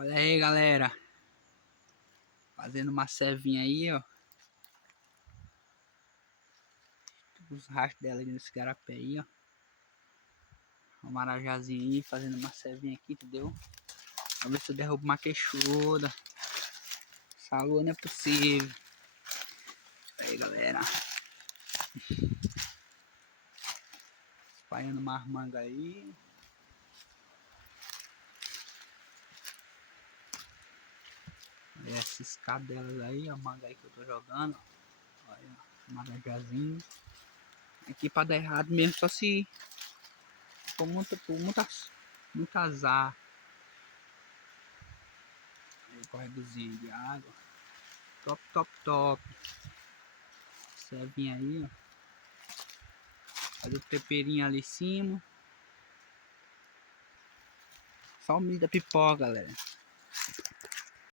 Olha aí, galera. Fazendo uma cevinha aí, ó. Os rastros dela ali nesse garapé aí, ó. Uma marajazinha aí, fazendo uma cevinha aqui, entendeu? Vamos ver se eu derrubo uma queixuda. Essa lua não é possível. Aí, galera. Espalhando uma manga aí. Olha essas cadelas aí, a manga aí que eu tô jogando. Olha, marajazinho. Aqui pra dar errado mesmo, só se for muito azar. Aí, córregozinho de água. Top, top, top. Cevinha aí, ó. Olha o temperinho ali em cima. Só o milho da pipoca, galera.